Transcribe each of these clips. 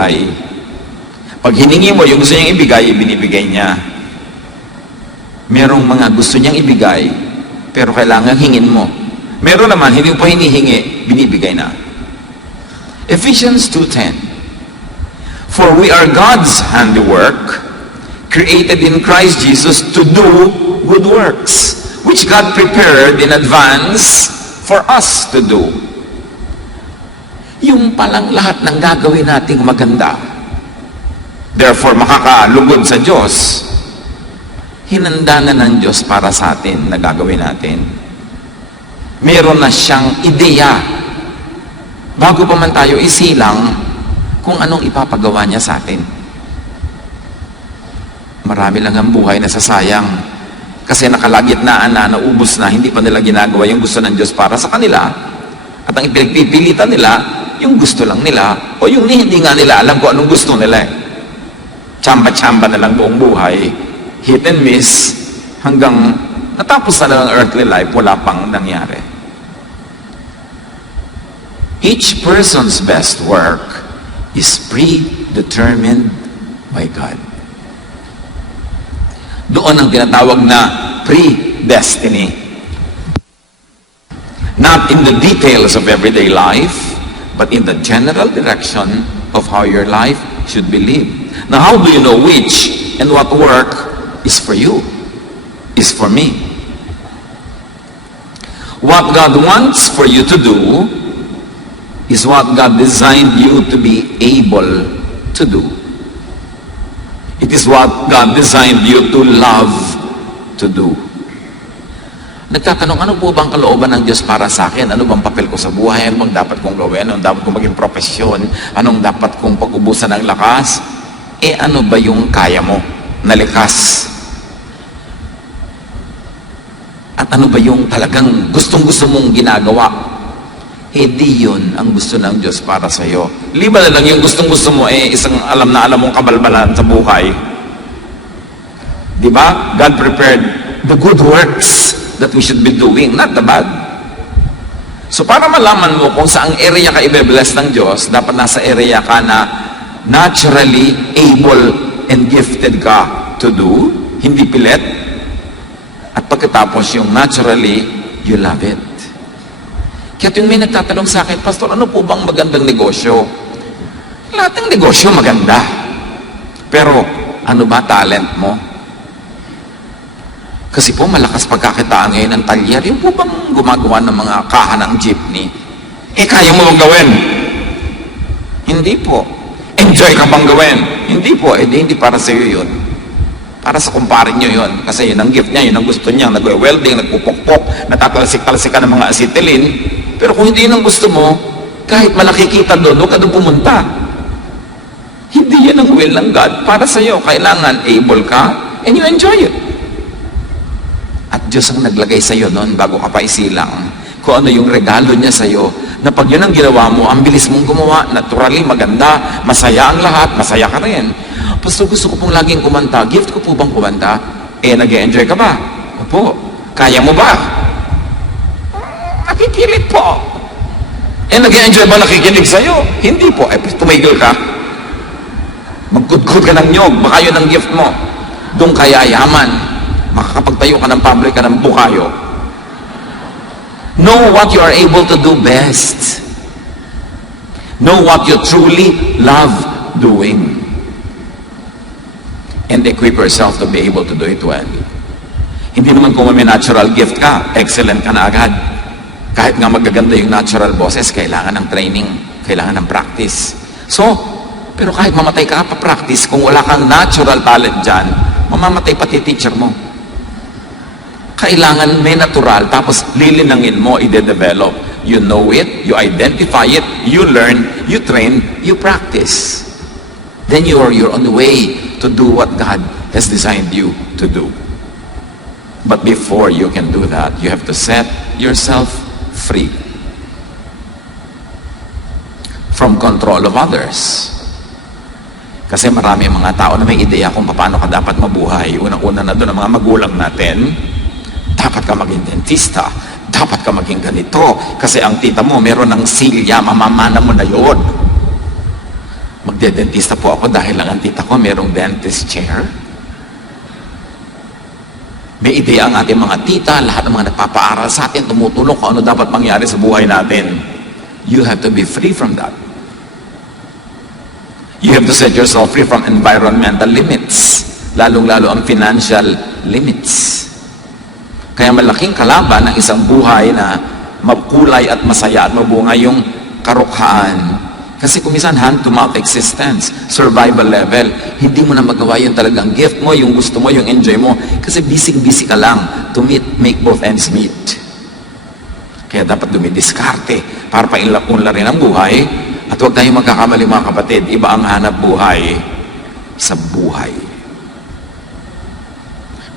ibigay. Pag hiningi mo yung gusto niyang ibigay, binibigay niya. Merong mga gusto niyang ibigay, pero kailangan hingin mo. Meron naman, hindi mo pa hinihingi, binibigay na. Ephesians 2:10. For we are God's handiwork, created in Christ Jesus to do good works, which God prepared in advance for us to do. Yung palang lahat ng gagawin nating maganda, therefore makakalugod sa Diyos, hinanda na ng Diyos para sa atin na gagawin natin. Meron na siyang ideya bago pa man tayo isilang kung anong ipapagawa niya sa atin. Marami lang ang buhay na sasayang kasi nakalagitnaan na, naubos na, hindi pa nila ginagawa yung gusto ng Diyos para sa kanila, at ang ipinagpipilitan nila yung gusto lang nila o yung hindi nga nila alam kung anong gusto nila. Tsamba-tsamba na lang buong buhay, hit and miss, hanggang natapos na lang ang earthly life, wala pang nangyari. Each person's best work is predetermined by God. Doon ang tinatawag na predestiny. Not in the details of everyday life, but in the general direction of how your life should be lived. Now, how do you know which and what work is for you, is for me? What God wants for you to do is what God designed you to be able to do. It is what God designed you to love to do. Nagtatanong, ano po bang kalooban ng Diyos para sa akin? Ano bang papel ko sa buhay? Ano bang dapat kong gawin? Anong dapat kong maging profesyon? Anong dapat kong pag-ubusan ng lakas? Ano ba yung kaya mo na likas? At ano ba yung talagang gustong-gusto mong ginagawa? Di yun ang gusto ng Diyos para sa iyo. Liba na lang yung gustong-gusto mo, isang alam na alam mong kabalbalan sa buhay. Di ba? God prepared the good works that we should be doing, not the bad. So para malaman mo kung saang area ka i-bless ng Diyos, dapat nasa area ka na naturally able and gifted ka to do, hindi pilit. At pagkatapos yung naturally, you love it. Kaya yung may nagtatanong sa akin, Pastor, ano po bang magandang negosyo? Lahat ng negosyo maganda. Pero, ano ba talent mo? Kasi po, malakas pagkakitaan ngayon ng talyer. Yung po bang gumagawa ng mga kaha ng jeepney? Kaya mo bang gawin? Hindi po. Enjoy ka bang gawin? Hindi po. Hindi para sa iyo yun. Para sa kumparin nyo yun. Kasi yun ang gift niya, yun ang gusto niya. Nag-welding, nagpupokpok, natatalsik-talsik ka ng mga acetylene. Pero kung hindi yun ang gusto mo, kahit malaki kita doon, huwag ka doon pumunta. Hindi yan ang will ng God para sa iyo. Kailangan able ka and you enjoy it. At Diyos ang naglagay sa iyo noon bago ka pa isilang kung ano yung regalo niya sa iyo, na pag yun ang ginawa mo, ang bilis mong gumawa, naturally, maganda, masaya ang lahat, masaya ka rin. Pastor, gusto ko pong laging kumanta. Gift ko po bang kumanta? Nag-enjoy ka ba? Opo. Kaya mo ba? Nakikilig po. Nag-enjoy ba nakikinig sa'yo? Hindi po. Tumigil ka. Magkudkod ka ng nyog. Baka yun ang gift mo. Doon kaya yaman. Makakapagtayo ka ng pabrika ng bukayo. Know what you are able to do best. Know what you truly love doing. And equip yourself to be able to do it well. Hindi naman kung may natural gift ka, excellent ka na agad. Kahit nga magaganda yung natural boses, kailangan ng training, kailangan ng practice. So, pero kahit mamatay ka pa practice, kung wala kang natural talent dyan, mamamatay pati teacher mo. Kailangan may natural, tapos lilinangin mo, i-develop. You know it, you identify it, you learn, you train, you practice. Then you're on the way to do what God has designed you to do. But before you can do that, you have to set yourself free from control of others. Kasi marami mga tao na may ideya kung paano ka dapat mabuhay. Unang-una na doon ang mga magulang natin, dapat ka maging dentista, dapat ka maging ganito, kasi ang tita mo meron ng silya, mamamana mo na yun. Magdedentista po ako dahil lang ang tita ko merong dentist chair. May ideya ang ating mga tita, lahat ng mga nagpapaaral sa atin, tumutulong kung ano dapat mangyari sa buhay natin. You have to be free from that. You have to set yourself free from environmental limits, lalong-lalo ang financial limits. Kaya malaking kalaban ng isang buhay na makulay at masaya at mabunga yung karukhaan. Kasi kumisan hand-to-mouth existence, survival level, hindi mo na magawa yung talagang gift mo, yung gusto mo, yung enjoy mo. Kasi busy-busy ka lang to make both ends meet. Kaya dapat dumidiskarte para painla rin ang buhay. At huwag tayong magkakamali mga kapatid, iba ang hanap buhay sa buhay.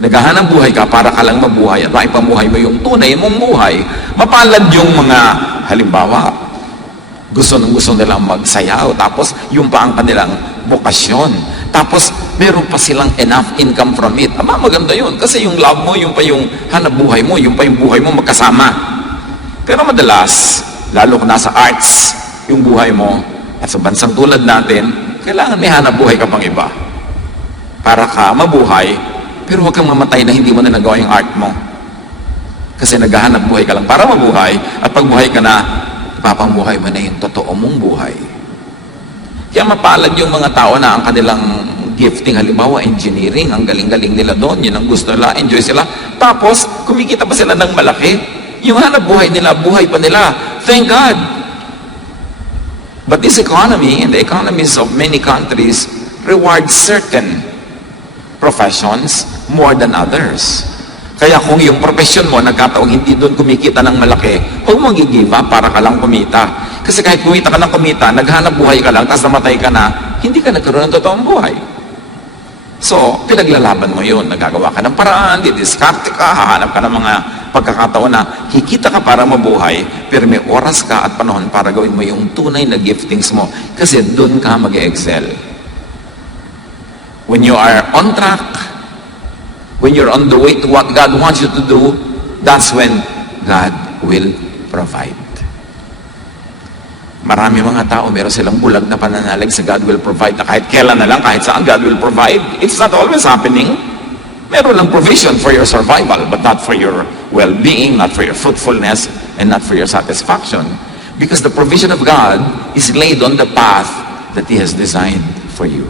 Naghahanap buhay ka para ka lang mabuhay at maipamuhay mo yung tunay mong buhay. Mapalad yung mga, halimbawa, gusto nilang magsayaw, tapos yung pa ang kanilang bokasyon, tapos meron pa silang enough income from it. Aba, maganda yun, kasi yung love mo, yung pa yung hanap buhay mo, yung pa yung buhay mo magkasama. Pero madalas, lalo kung nasa arts yung buhay mo, at sa bansang tulad natin, kailangan may hanap buhay ka pang iba para ka mabuhay, pero huwag kang mamatay na hindi mo na nagawa yung art mo, kasi naghahanap buhay ka lang para mabuhay, at pag buhay ka na, papambuhay mo na yung totoo mong buhay. Kaya mapalad yung mga tao na ang kanilang gifting, halimbawa engineering, ang galing-galing nila doon, yun ang gusto nila, enjoy sila, tapos kumikita pa sila ng malaki, yung hanap buhay nila, buhay pa nila, thank God. But this economy and the economies of many countries reward certain professions more than others. Kaya kung yung profession mo, nagkataong hindi doon kumikita ng malaki, huwag mong i-give up para ka lang kumita. Kasi kahit kumita ka ng kumita, naghanap buhay ka lang, tapos namatay ka na, hindi ka nagkaroon ng totoong buhay. So, pinaglalaban mo yun. Nagagawa ka ng paraan, didiskarte ka, hahanap ka ng mga pagkakataon na kikita ka para mabuhay, pero may oras ka at panahon para gawin mo yung tunay na giftings mo. Kasi doon ka mag-excel. When you are on track, when you're on the way to what God wants you to do, that's when God will provide. Marami mga tao, meron silang bulag na pananalig sa God will provide, na kahit kailan na lang, kahit saan God will provide. It's not always happening. Meron lang provision for your survival, but not for your well-being, not for your fruitfulness, and not for your satisfaction. Because the provision of God is laid on the path that He has designed for you.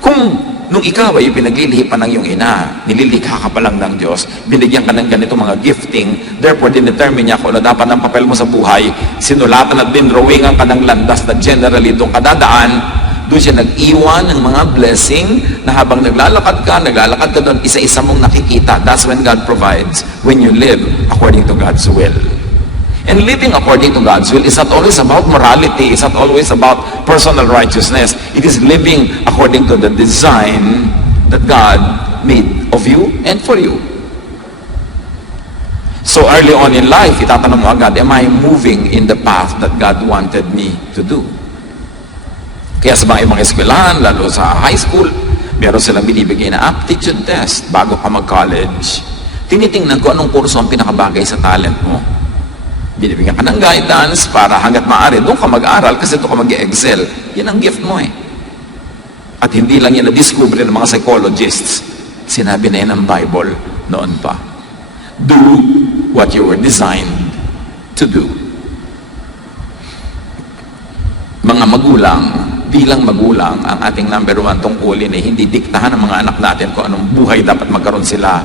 Kung nung ikaw ay pinaglilihipan ng iyong ina, nililikha ka pa lang ng Diyos, binigyan ka ng ganito mga gifting, therefore dinetermine niya kung ano dapat ng papel mo sa buhay, sinulatan at dinrawingan ka ng landas na generally doon ka dadaan, doon siya nag-iwan ng mga blessing na habang naglalakad ka doon, isa-isa mong nakikita. That's when God provides, when you live according to God's will. And living according to God's will is not always about morality, it's not always about personal righteousness. It is living according to the design that God made of you and for you. So early on in life, itatanong mo agad, am I moving in the path that God wanted me to do? Kaya sa mga ibang eskwelahan, lalo sa high school, meron silang binibigay na aptitude test bago ka mag-college. Tinitingnan ko anong kurso ang pinakabagay sa talent mo. Binibigyan ka ng guidance para hanggat maaari, doon ka mag-aral kasi doon ka mag-excel. Yan ang gift mo eh. At hindi lang yan na-discover ng mga psychologists. Sinabi na yan ng Bible noon pa. Do what you were designed to do. Mga magulang, bilang magulang, ang ating number one tungkulin ay hindi diktahan ng mga anak natin kung anong buhay dapat magkaroon sila,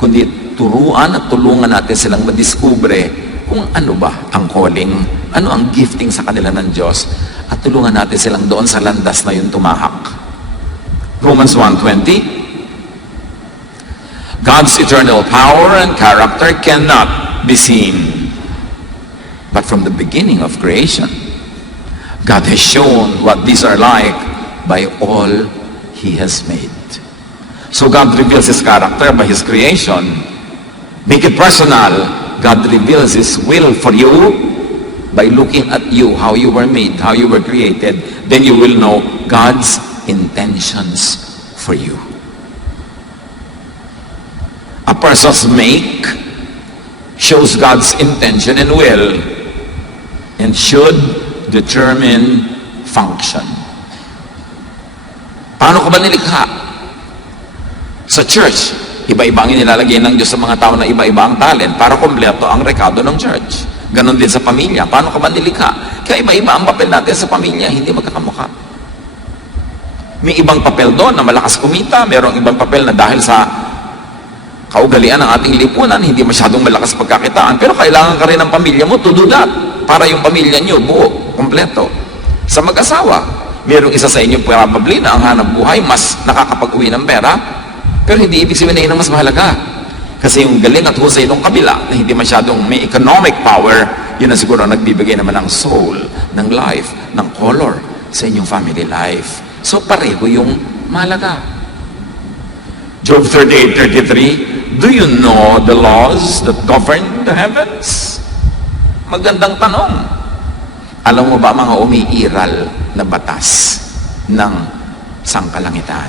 kundi turuan at tulungan natin silang madiskubre kung ano ba ang calling, ano ang gifting sa kanila ng Diyos, at tulungan natin silang doon sa landas na yun tumahak. Romans 1:20, God's eternal power and character cannot be seen, but from the beginning of creation, God has shown what these are like by all He has made. So God reveals His character by His creation. Make it personal. God reveals His will for you by looking at you, how you were made, how you were created. Then you will know God's intentions for you. A person's make shows God's intention and will, and should determine function. Paano ka ba nilikha? Sa church, iba-iba ang inilalagay ng Diyos sa mga tao na iba-iba ang talent para kumpleto ang rekado ng church. Ganon din sa pamilya. Paano ka ba nilikha? Kaya iba-iba ang papel natin sa pamilya, hindi magkakamukha. May ibang papel doon na malakas kumita, mayroong ibang papel na dahil sa kaugalian ng ating lipunan, hindi masyadong malakas pagkakitaan, pero kailangan ka rin ng pamilya mo to do that, para yung pamilya nyo buo, kumpleto. Sa mag-asawa, mayroong isa sa inyo probably na ang hanap buhay mas nakakapag-uwi ng pera, pero hindi ibig sabihin na yun ang mas mahalaga. Kasi yung galing at husay ng kabila na hindi masyadong may economic power, yun na siguro nagbibigay naman ng soul, ng life, ng color sa inyong family life. So pareho yung mahalaga. Job 38:33, do you know the laws that govern the heavens? Magandang tanong. Alam mo ba mga umiiral na batas ng sangkalangitan?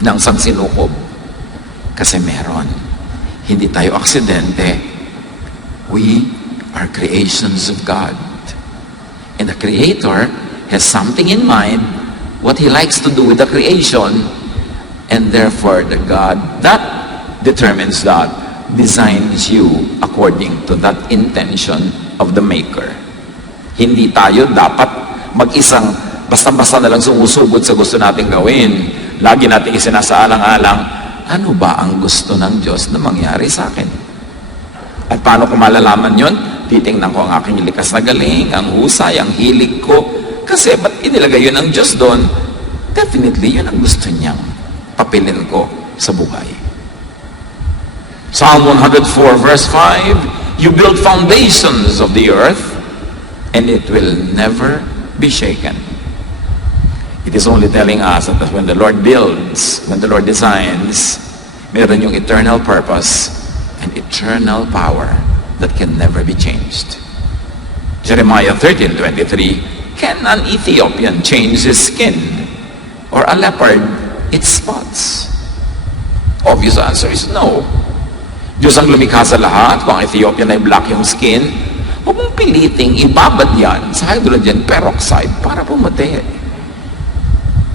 Ng sansinukob? Kasi meron. Hindi tayo aksidente. We are creations of God. And the Creator has something in mind, what He likes to do with the creation, and therefore the God that determines that designs you according to that intention of the Maker. Hindi tayo dapat mag-isang basta-basta na lang sumusugod sa gusto nating gawin. Lagi natin isinasaalang-alang, ano ba ang gusto ng Diyos na mangyari sa akin? At paano ko malalaman yon? Titingnan ko ang aking likas na galing, ang husay, ang hilig ko. Kasi ba't inilagay yun ng Diyos doon? Definitely, yun ang gusto niyang papilin ko sa buhay. Psalm 104 verse 5, you build foundations of the earth, and it will never be shaken. It is only telling us that when the Lord builds, when the Lord designs, meron yung eternal purpose and eternal power that can never be changed. Jeremiah 13:23, can an Ethiopian change his skin, or a leopard its spots? Obvious answer is no. Diyos ang lumikha sa lahat. Kung ang Ethiopian ay black yung skin, huwag mong piliting ibabad yan sa hydrogen peroxide para pumuti.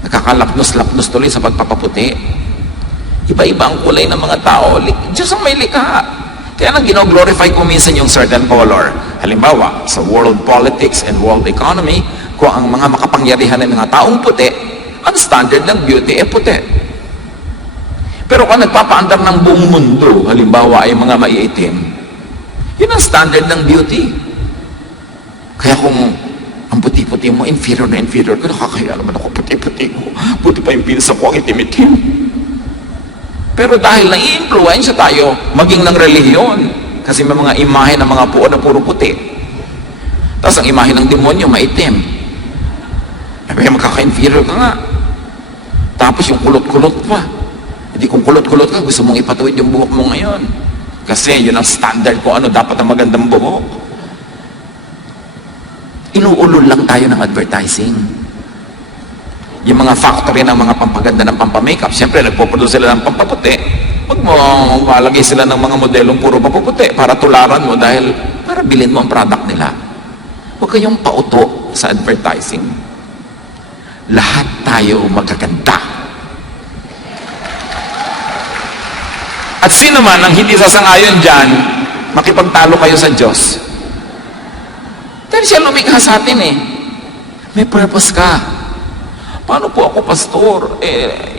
Nakakalapnos-lapnos tuloy sa pagpapaputi. Iba-iba ang kulay ng mga tao. Diyos ang may likha. Kaya nang gino-glorify ko minsan yung certain color. Halimbawa, sa world politics and world economy, kung ang mga makapangyarihan ng mga taong puti, ang standard ng beauty ay puti. Pero kung nagpapaandar ng buong mundo, halimbawa ay mga maiitim, yun ang standard ng beauty. Kaya kung ang puti-puti mo, inferior na inferior, kung nakakaya naman ako puti-puti ko, puti pa yung pinsa ko ang itim-itim. Pero dahil nai-influensya tayo, maging ng relihiyon, kasi may mga imahe ng mga puo na puro puti. Tapos ang imahe ng demonyo, maitim. Ay, magkaka-inferior ka nga. Tapos yung kulot-kulot pa. Hindi kung kulot-kulot ka, gusto mong ipatuwid yung buhok mo ngayon. Kasi yun ang standard ko, ano dapat ang magandang buhok. Inuulol lang tayo ng advertising. Yung mga factory ng mga pampaganda ng pampamakeup, siyempre nagpo-produce sila ng pampaputi. Huwag mo malagay sila ng mga modelong puro papaputi para tularan mo dahil para bilhin mo ang product nila. Huwag kayong pauto sa advertising. Lahat tayo magaganda. At sino man ang hindi sasangayon dyan, makipagtalo kayo sa Diyos. Dahil siya lumikha sa atin eh. May purpose ka. Paano po ako, pastor?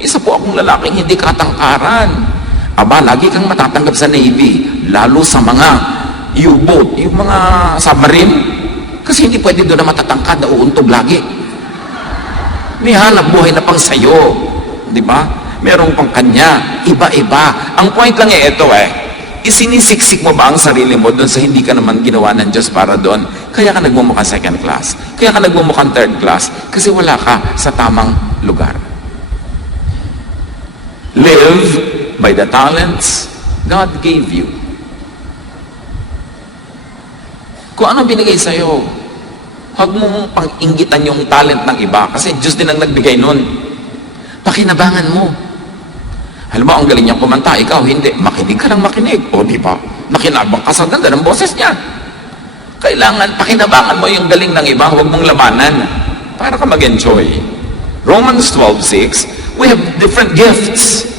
Isa po akong lalaking hindi katangkaran. Aba, lagi kang matatanggap sa Navy, lalo sa mga U-boat, yung mga submarine. Kasi hindi pwede doon na matatangkad na uuntog lagi. May hanap buhay na pang sayo. Di ba? Merong pang kanya. Iba-iba. Ang point lang ito isinisiksik mo ba ang sarili mo doon sa hindi ka naman ginawa ng Diyos para doon? Kaya ka nagmumukhang second class. Kaya ka nagmumukhang third class. Kasi wala ka sa tamang lugar. Live by the talents God gave you. Kung ano binigay sa'yo, huwag mong pang-inggitan yung talent ng iba kasi Diyos din ang nagbigay nun. Pakinabangan mo. Alam mo, ang galing niyang kumanta, ikaw hindi. Makinig ka ng makinig. O, di ba? Nakinabang ka sa ganda ng boses niya. Kailangan pakinabangan mo yung galing ng iba, huwag mong labanan para ka mag-enjoy. Romans 12:6, we have different gifts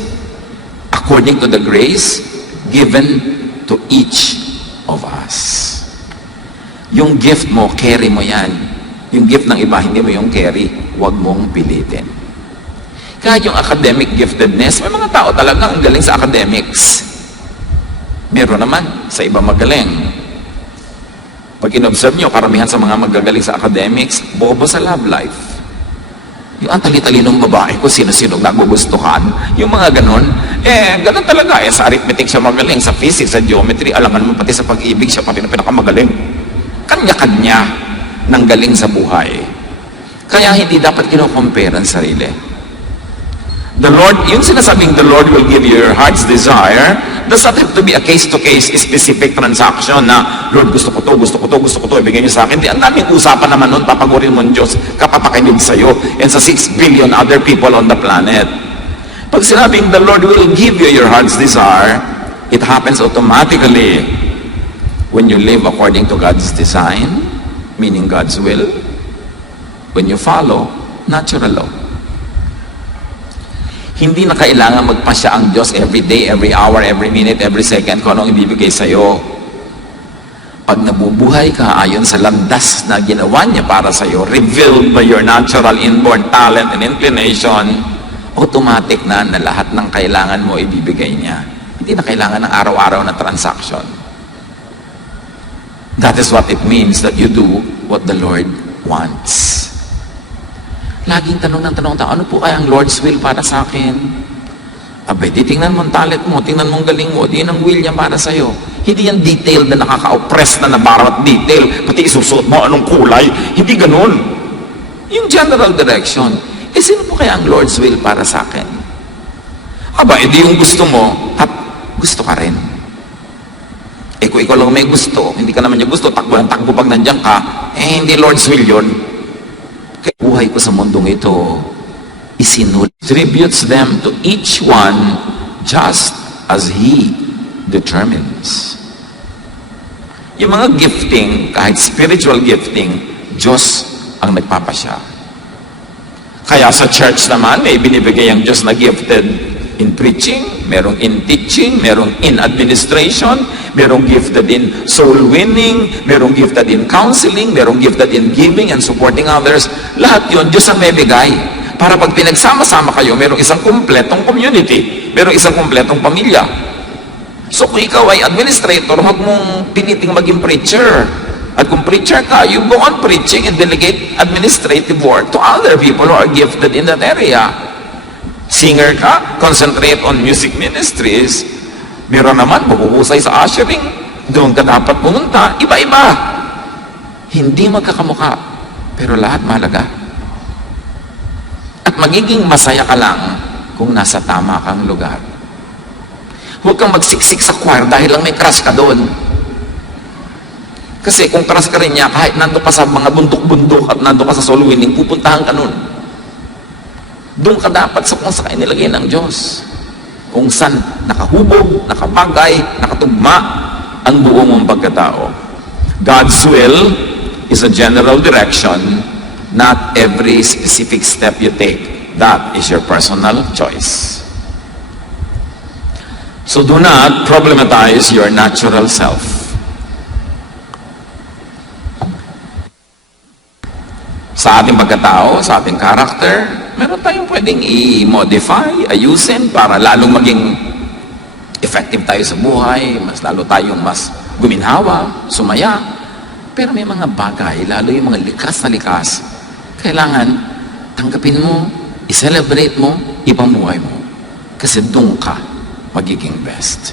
according to the grace given to each of us. Yung gift mo, carry mo yan. Yung gift ng iba, hindi mo yung carry. Huwag mong pilitin. Kahit yung academic giftedness, may mga tao talaga ang galing sa academics. Meron naman sa iba magaling. Pag in-observe nyo, karamihan sa mga magagaling sa academics, bobo sa love life. Yung ang tali-talinong babae ko, sino-sino nagugustuhan. Yung mga ganon, ganon talaga. Sa arithmetic siya magaling, sa physics, sa geometry, alam mo pati sa pag-ibig siya pati na pinakamagaling. Kanya-kanya ng galing sa buhay. Kaya hindi dapat kino-compare ang sarili. The Lord, yung sinasabing the Lord will give you your heart's desire, does not have to be a case-to-case specific transaction na, Lord, gusto ko to, ibigay niyo sa akin. Ang daming usapan naman nun, papagurin mo ang Diyos, kapapakinig sa'yo, and sa 6 billion other people on the planet. Pag sinabing the Lord will give you your heart's desire, it happens automatically when you live according to God's design, meaning God's will, when you follow natural law. Hindi na kailangan magpasya ang Diyos every day, every hour, every minute, every second kung anong ibibigay sa'yo. Pag nabubuhay ka ayon sa landas na ginawa niya para sa'yo, revealed by your natural inborn talent and inclination, automatic na lahat ng kailangan mo ibibigay niya. Hindi na kailangan ng araw-araw na transaction. That is what it means that you do what the Lord wants. Laging tanong ng tanong, ano po kaya ang Lord's will para sa akin? Abay, di tingnan mo ang talent mo, tingnan mo ang galing mo, di ang will niya para sa'yo. Hindi yan detailed na nakaka-oppress na nabarawat detail, pati isusuot mo anong kulay, hindi ganun. Yung general direction, sino po kaya ang Lord's will para sa akin? Aba, di yung gusto mo, at gusto ka rin. Kung ikaw lang may gusto, hindi ka naman niya gusto, takbo ng takbo pag nandiyan ka, hindi Lord's will yun. Kaya buhay ko sa mundong ito, distributes them to each one just as He determines. Yung mga gifting, kahit spiritual gifting, Diyos ang nagpapasya. Kaya sa church naman, may binibigay ang Diyos na gifted in preaching, merong in teaching, merong in administration, merong gifted in soul winning, merong gifted in counseling, merong gifted in giving and supporting others. Lahat yun, Diyos ang may bigay. Para pag pinagsama-sama kayo, merong isang kumpletong community, merong isang kumpletong pamilya. So kung ikaw ay administrator, huwag mong piniting maging preacher. At kung preacher ka, you go on preaching and delegate administrative work to other people who are gifted in that area. Singer ka, concentrate on music ministries. Meron naman, mabuhusay sa ushering. Doon ka dapat pumunta. Iba-iba. Hindi magkakamuka. Pero lahat mahalaga. At magiging masaya ka lang kung nasa tama kang lugar. Huwag kang magsiksik sa choir dahil lang may crush ka doon. Kasi kung crush ka rin niya, kahit nando ka sa mga bundok-bundok at nando ka sa soul winning, pupuntahan ka nun. Doon ka dapat sa kung saan nilagay ng Diyos. Kung saan nakahubog, nakabagay, nakatugma ang buo mong pagkatao. God's will is a general direction, not every specific step you take. That is your personal choice. So do not problematize your natural self. Sa ating pagkatao, sa ating character, meron tayong pwedeng i-modify, ayusin para lalong maging effective tayo sa buhay, mas lalo tayong mas guminhawa, sumaya. Pero may mga bagay, lalo yung mga likas na likas, kailangan tanggapin mo, i-celebrate mo, ipamuhay mo. Kasi doon ka magiging best.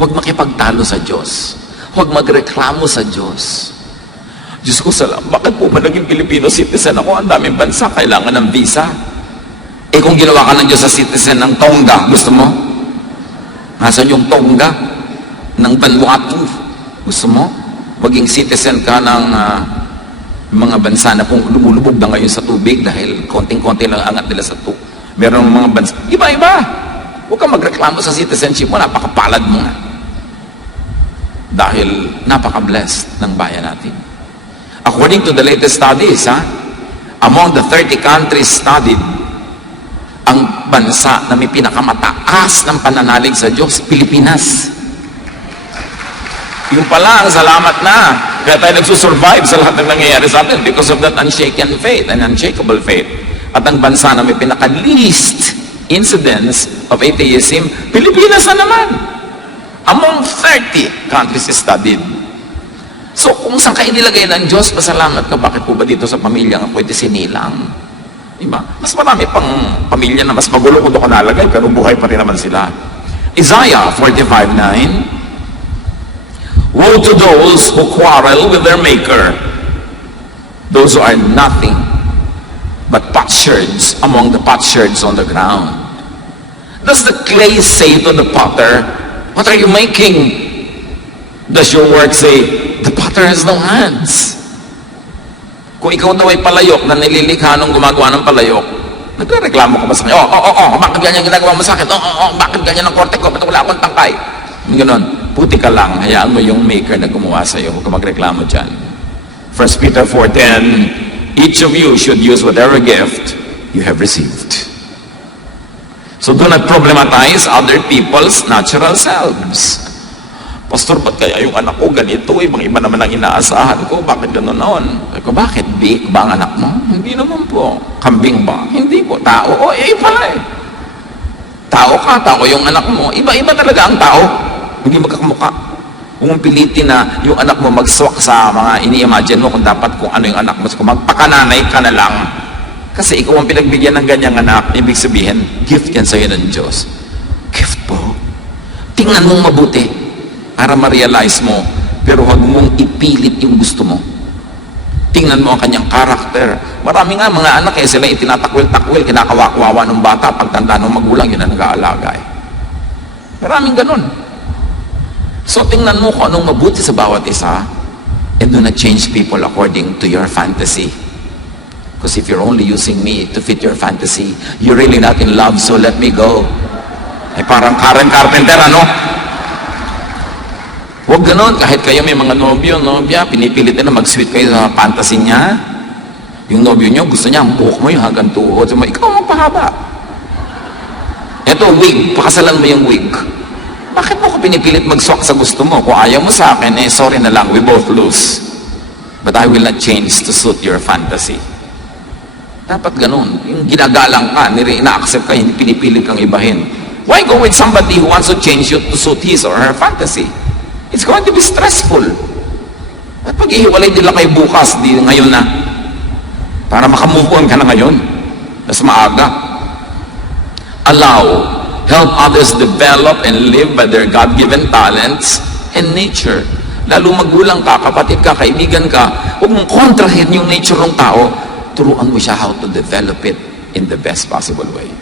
Huwag makipagtalo sa Diyos. Huwag magreklamo sa Diyos. Diyos ko, bakit po ba naging Filipino citizen ako? Ang daming bansa, kailangan ng visa. Kung ginawa ka ng Diyos sa citizen ng Tonga, gusto mo? Nasaan yung Tonga? Ng Vanuatu? Gusto mo? Maging citizen ka ng mga bansa na kung lumulubog na ngayon sa tubig dahil konting-konti lang angat nila sa tubig. Meron mga bansa, iba-iba. Huwag kang magreklamo sa citizenship mo, napakapalad mo nga. Dahil napaka-blessed ng bayan natin. According to the latest studies, among the 30 countries studied, ang bansa na may pinakamataas ng pananalig sa Diyos, Pilipinas. Yung pala, salamat na. Kaya tayo nagsusurvive sa lahat ng nangyayari sa atin because of that unshaken faith and unshakable faith. At ang bansa na may pinaka-least incidence of atheism, Pilipinas na naman. Among 30 countries studied. So kung saan ka inilagay ng Diyos, pasalamat ka, bakit po ba dito sa pamilya nga pwede sinilang? Diba? Mas marami pang pamilya na mas magulo kung doon ka nalagay, pero buhay pa rin naman sila. Isaiah 45:9, woe to those who quarrel with their maker, those who are nothing but potsherds among the potsherds on the ground. Does the clay say to the potter, what are you making? Does your work say, the potter has no hands? Kung ikaw daw ay palayok na nililikha nung gumagawa ng palayok, nagreklamo ka ba sa kanya? Bakit ganyan ginagawa mo sa akin? Bakit ganyan ang korte ko? Ba't wala akong tangkay? Ganon. Puti ka lang, hayaan mo yung maker na gumawa sa'yo. Huwag ka magreklamo dyan. 1 Peter 4:10, each of you should use whatever gift you have received. So do not problematize other people's natural selves. Pastor, ba't kaya yung anak ko ganito? Ibang iba naman ang inaasahan ko. Bakit gano'n noon? Ko, bakit? Big ba ang anak mo? Hindi naman po. Kambing ba? Hindi po. Tao? Pala eh. Tao ka, tao yung anak mo. Iba-iba talaga ang tao. Hindi magkakamukha. Kung pilitin na yung anak mo magswak sa mga ini-imagine mo kung dapat kung ano yung anak mo. Kung magpakananay ka na lang. Kasi ikaw ang pinagbigyan ng ganyang anak, ibig sabihin, gift yan sa'yo ng Diyos. Gift po. Tingnan mong mabuti para ma-realize mo, pero huwag mong ipilit yung gusto mo. Tingnan mo ang kanyang karakter. Marami nga mga anak sila itinatakwil-takwil, kinakawawa ng bata, pagtanda ng magulang, yun ang nag-aalaga eh. Maraming ganun. So tingnan mo kung anong mabuti sa bawat isa, and do not change people according to your fantasy. Because if you're only using me to fit your fantasy, you're really not in love, so let me go. Parang Karen Carpenter, ano? Huwag ganon, kahit kayo may mga nobya, pinipilit na mag-sweet kayo sa fantasy niya. Yung nobyo niyo, gusto niya, ang buhok mo yung hanggang tuhod. So, ikaw magpahaba. Eto, wig, pakasalan mo yung wig. Bakit mo ko pinipilit mag-swak sa gusto mo? Kung ayaw mo sa akin, sorry na lang, we both lose. But I will not change to suit your fantasy. Dapat ganon. Yung ginagalang ka, ina-accept ka, hindi pinipilit kang ibahin. Why go with somebody who wants to change you to suit his or her fantasy? It's going to be stressful. At pag-ihiwalay nila kayo bukas, di ngayon na. Para makamove on ka na ngayon. Mas maaga. Allow, help others develop and live by their God-given talents and nature. Lalo magulang ka, kapatid ka, kaibigan ka, huwag mong kontrahin yung nature ng tao. Turuan mo siya how to develop it in the best possible way.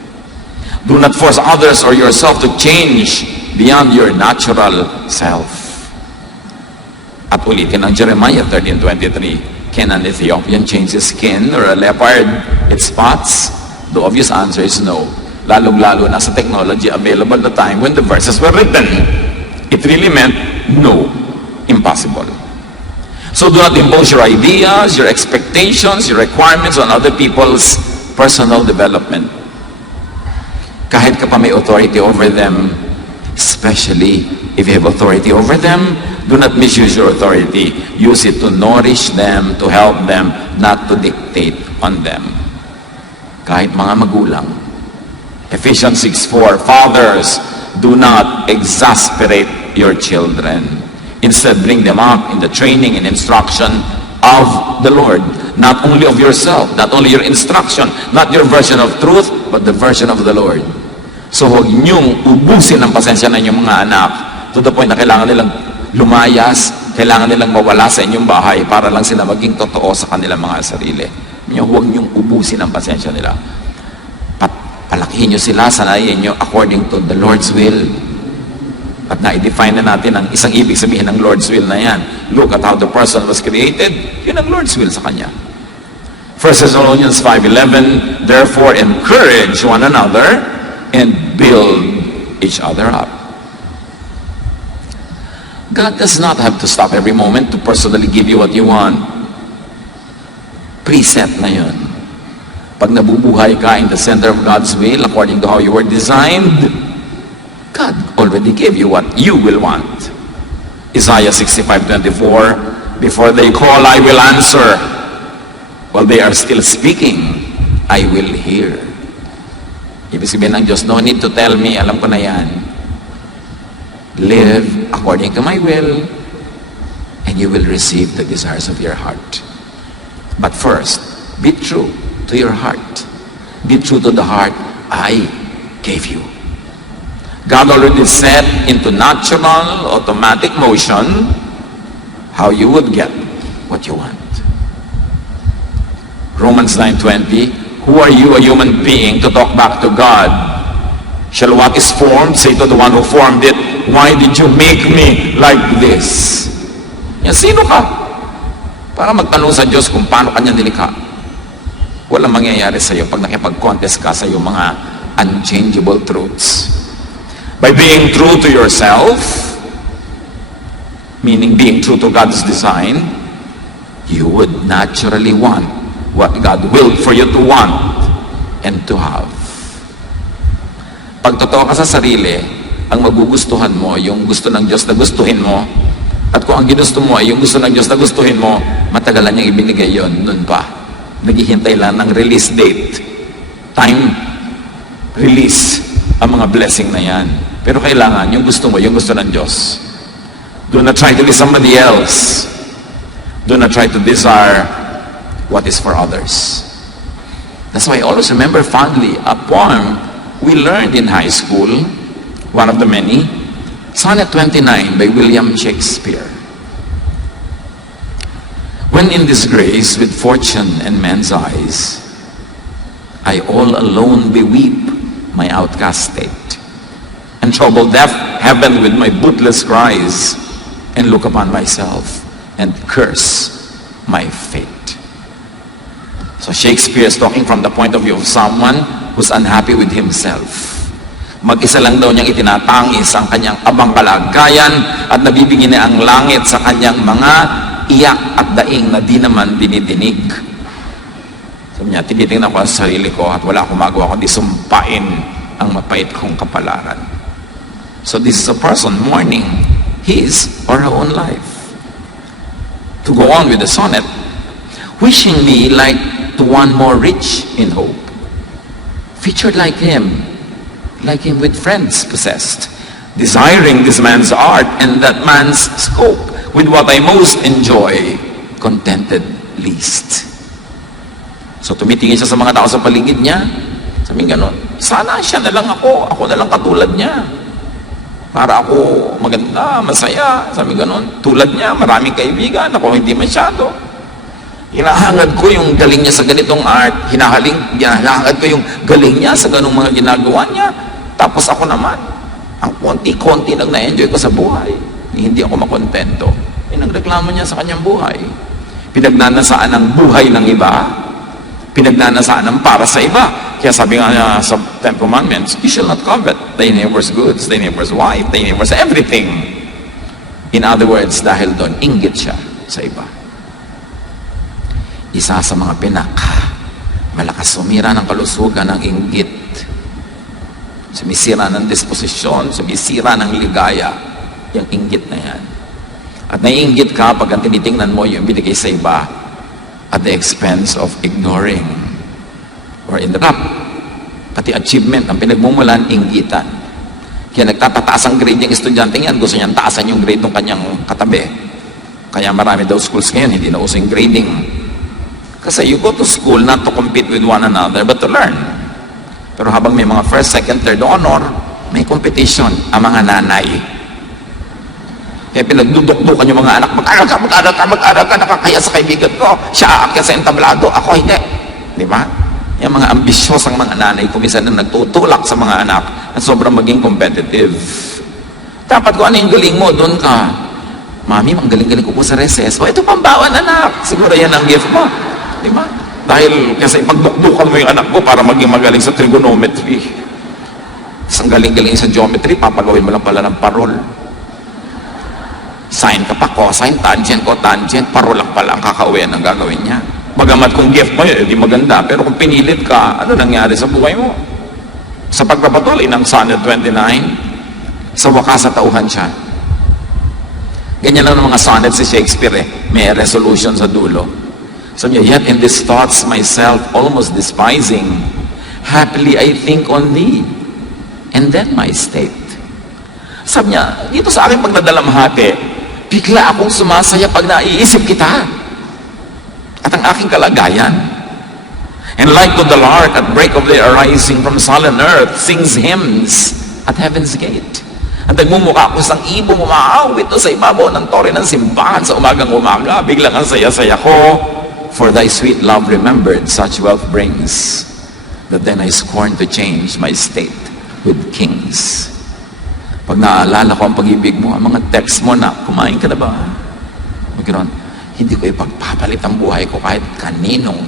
Do not force others or yourself to change beyond your natural self. At ulitin ang Jeremiah 13:23, can an Ethiopian change his skin or a leopard its spots? The obvious answer is no. Lalong-lalo na sa technology available at the time when the verses were written. It really meant no. Impossible. So do not impose your ideas, your expectations, your requirements on other people's personal development. Kahit ka pa may authority over them, especially if you have authority over them, do not misuse your authority. Use it to nourish them, to help them, not to dictate on them. Kahit mga magulang. Ephesians 6:4, fathers, do not exasperate your children. Instead, bring them up in the training and instruction of the Lord. Not only of yourself, not only your instruction, not your version of truth, but the version of the Lord. So huwag niyong ubusin ang pasensya ng inyong mga anak to the point na kailangan nilang lumayas, kailangan nilang mawala sa inyong bahay para lang sila maging totoo sa kanilang mga sarili. Huwag niyong ubusin ang pasensya nila. Palakihin niyo sila, sanayin niyo according to the Lord's will. At na-define na natin ang isang ibig sabihin ng Lord's will na yan. Look at how the person was created. Yun ang Lord's will sa kanya. 1 Thessalonians 5:11, therefore encourage one another and build each other up. God does not have to stop every moment to personally give you what you want. Preset na yun. Pag nabubuhay ka in the center of God's will, according to how you were designed, God already gave you what you will want. Isaiah 65:24, before they call, I will answer. While they are still speaking, I will hear. Ibig sabihin ng Diyos, no need to tell me, alam ko na yan. Live according to my will, and you will receive the desires of your heart. But first, be true to your heart. Be true to the heart I gave you. God already set into natural, automatic motion how you would get what you want. Romans 9:20, who are you, a human being, to talk back to God? Shall what is formed say to the one who formed it, why did you make me like this? Yan, sino ka? Para magtanong sa Diyos kung paano kanya nilikha. Walang mangyayari sa iyo pag nakipag-contest ka sa iyong mga unchangeable truths. By being true to yourself, meaning being true to God's design, you would naturally want what God willed for you to want and to have. Pag totoo ka sa sarili, ang magugustuhan mo, yung gusto ng Diyos na gustuhin mo, at kung ang ginusto mo ay yung gusto ng Diyos na gustuhin mo, matagalan niyang ibinigay yon nun pa. Naghihintay lang ng release date. Time, release ang mga blessing na yan. Pero kailangan, yung gusto mo, yung gusto ng Diyos. Do not try to be somebody else. Do not try to desire what is for others. That's why I always remember fondly a poem we learned in high school, one of the many, Sonnet 29 by William Shakespeare. When in disgrace with fortune and men's eyes, I all alone beweep my outcast state, and trouble deaf heaven with my bootless cries, and look upon myself and curse my fate. So Shakespeare is talking from the point of view of someone who's unhappy with himself. Mag-isa lang daw niyang itinatangis ang kanyang abang kalagayan at nabibigyan niya ang langit sa kanyang mga iyak at daing na di naman dinidinig. Sabi niya, tinitingnan ko sa sarili ko at wala akong magawa kundi sumpain ang mapait kong kapalaran. So this is a person mourning his or her own life. To go on with the sonnet, wishing me like to one more rich in hope, featured like him with friends possessed, desiring this man's art and that man's scope, with what I most enjoy, contented least. So tumitingin siya sa mga tao sa paligid niya, sabi gano'n, sana siya na lang ako na lang katulad niya. Para ako maganda, masaya, sabi gano'n. Tulad niya, maraming kaibigan, ako hindi masyado. Hinahangad ko yung galing niya sa ganitong art, hinahangad ko yung galing niya sa ganong mga ginagawa niya. Tapos ako naman, ang konti-konti lang na-enjoy ko sa buhay. Hindi ako makontento. Nagreklamo niya sa kanyang buhay. Pinagnanasaan ang buhay ng iba, pinagnanasaan ang para sa iba. Kaya sabi nga niya sa Ten Commandments, you shall not covet thy neighbor's goods, thy neighbor's wife, thy neighbor's everything. In other words, dahil doon, inggit siya sa iba. Isa sa mga malakas sumira ng kalusugan ng inggit. Sumisira ng disposisyon, sumisira ng ligaya, yung inggit na yan. At naiinggit ka pag ang tinitingnan mo yung binigay sa iba at the expense of ignoring or in the rap. Pati achievement, ang pinagmumulan, inggitan. Kaya nagtatataas ang grade yung estudyante yan, gusto niyang taasan yung grade ng kanyang katabi. Kaya marami daw schools ngayon, hindi na uso yung grading. Kasi you go to school not to compete with one another, but to learn. Pero habang may mga first, second, third honor, may competition ang mga nanay. Kaya pinagdudukdukan yung mga anak, mag-aral ka, nakakaya sa kaibigan ko, siya aakyat sa entablado, ako hindi. Di ba? Yung mga ambisyosang mga nanay, kumisan na nagtutulak sa mga anak at sobrang maging competitive. Dapat kung ano yung galing mo, doon ka. Mami, ang galing-galing ko po sa recess. O, ito pambawan, anak. Siguro yan ang gift mo. Di ba? Dahil kasi pagdukdukan mo yung anak ko para maging magaling sa trigonometry. Ang galing-galing sa geometry, papagawin mo lang pala ng parol. Sine ka pa, cosine, tangent, cotangent, parulak pala ang kakauwian ang gagawin niya. Bagamat kung gift mo yun, di maganda. Pero kung pinilit ka, ano nangyari sa buhay mo? Sa pagpapatuloy ng Sonnet 29, sa wakas sa tauhan siya. Ganyan lang ng mga sonnet si Shakespeare eh. May resolution sa dulo. So yet in these thoughts myself almost despising, happily I think on thee, and then my state. Sabi niya, dito sa aking pagdadalamhati, bigla akong sumasaya pag naiisip kita at ang aking kalagayan. And like to the lark at break of day arising from sullen earth, sings hymns at heaven's gate. At nagmumukha ako isang ibong umaawit o sa ibabaw ng tore ng simbahan sa umagang-umaga. Biglang ang saya-saya ko, for thy sweet love remembered such wealth brings, that then I scorn to change my state with kings. Pag naaalala ko ang pag-ibig mo, ang mga text mo na, kumain ka na ba? Magkaroon, hindi ko ipagpapalit ang buhay ko kahit kaninong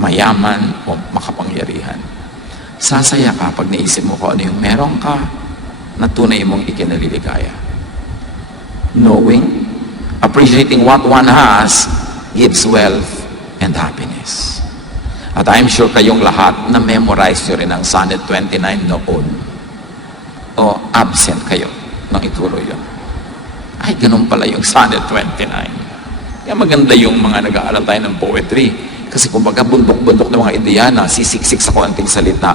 mayaman o makapangyarihan. Sasaya ka pag naisip mo ko ano yung meron ka na tunay mong ikinaliligaya. Knowing, appreciating what one has, gives wealth and happiness. At I'm sure kayong lahat na memorize nyo rin ang Sonnet 29 noon. O absent kayo nang ituro yun. Ay, ganun pala yung Sonnet 29. Kaya maganda yung mga nag-aaral tayo ng poetry. Kasi kumbaga bundok-bundok ng mga ideya na sisiksik sa konting salita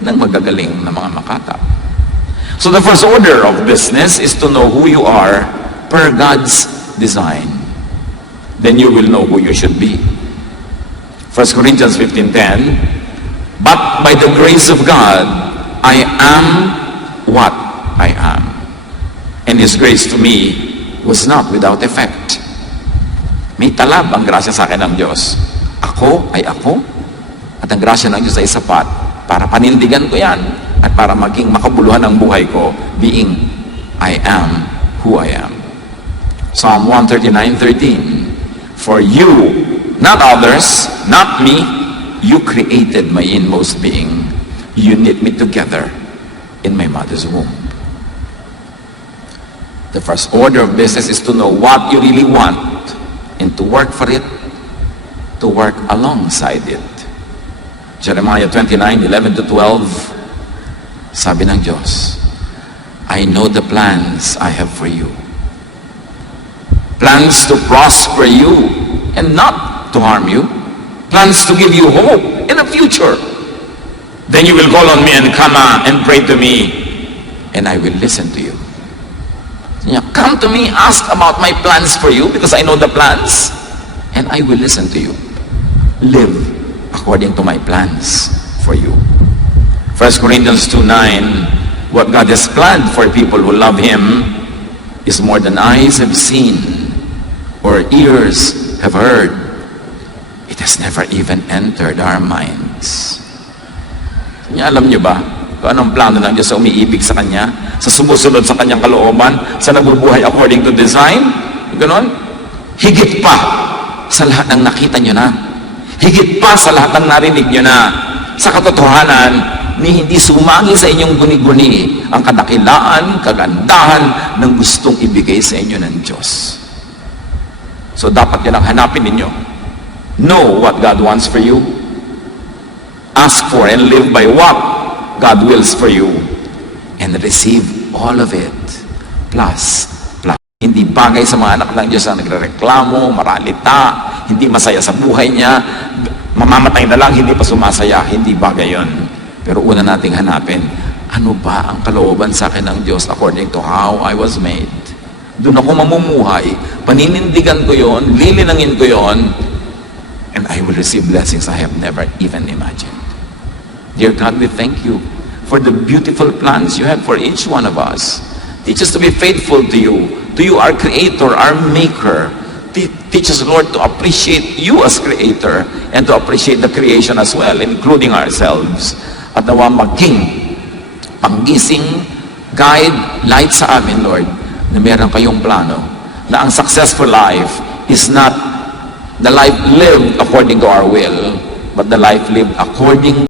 ng magagaling na mga makata. So the first order of business is to know who you are per God's design. Then you will know who you should be. 1 Corinthians 15:10, but by the grace of God, I am what I am. And His grace to me was not without effect. May talab ang grasya sa akin ng Diyos. Ako ay ako, at ang grasya ng Diyos ay sapat para panindigan ko yan at para maging makabuluhan ang buhay ko, being I am who I am. Psalm 139:13, for you, not others, not me, you created my inmost being. You knit me together in my mother's womb. The first order of business is to know what you really want and to work for it, to work alongside it. Jeremiah 29:11-12, sabi ng Diyos, I know the plans I have for you. Plans to prosper you and not to harm you. Plans to give you hope in the future. Then you will call on me and come and pray to me, and I will listen to you. Come to me, ask about my plans for you, because I know the plans, and I will listen to you. Live according to my plans for you. 1 Corinthians 2:9, what God has planned for people who love Him is more than eyes have seen or ears have heard. It has never even entered our minds. Alam niyo ba kung anong plano ng Diyos sa umiibig sa Kanya, sa sumusunod sa Kanyang kalooban, sa nabubuhay according to design? Ganon? Higit pa sa lahat ng nakita nyo na. Higit pa sa lahat ng narinig nyo na. Sa katotohanan, ni hindi sumangi sa inyong guni-guni ang kadakilaan, kagandahan ng gustong ibigay sa inyo ng Diyos. So dapat yan ang hanapin ninyo. Know what God wants for you. Ask for and live by what God wills for you, and receive all of it plus. Hindi bagay sa mga anak ng Diyos na nagrereklamo, maralita, hindi masaya sa buhay niya, mamamatay na lang, hindi pa sumasaya. Hindi bagay yon. Pero una nating hanapin, ano ba ang kalooban sa akin ng Diyos according to how I was made? Doon ako mamumuhay, paninindigan ko yon, lilinangin ko yon, and I will receive blessings I have never even imagined. Dear God, we thank you for the beautiful plans you have for each one of us. Teach us to be faithful to you, our Creator, our Maker. Teach us, Lord, to appreciate you as Creator and to appreciate the creation as well, including ourselves. At nawa maging panggising, guide, light sa amin, Lord, na meron kayong plano, na ang successful life is not the life lived according to our will, but the life lived according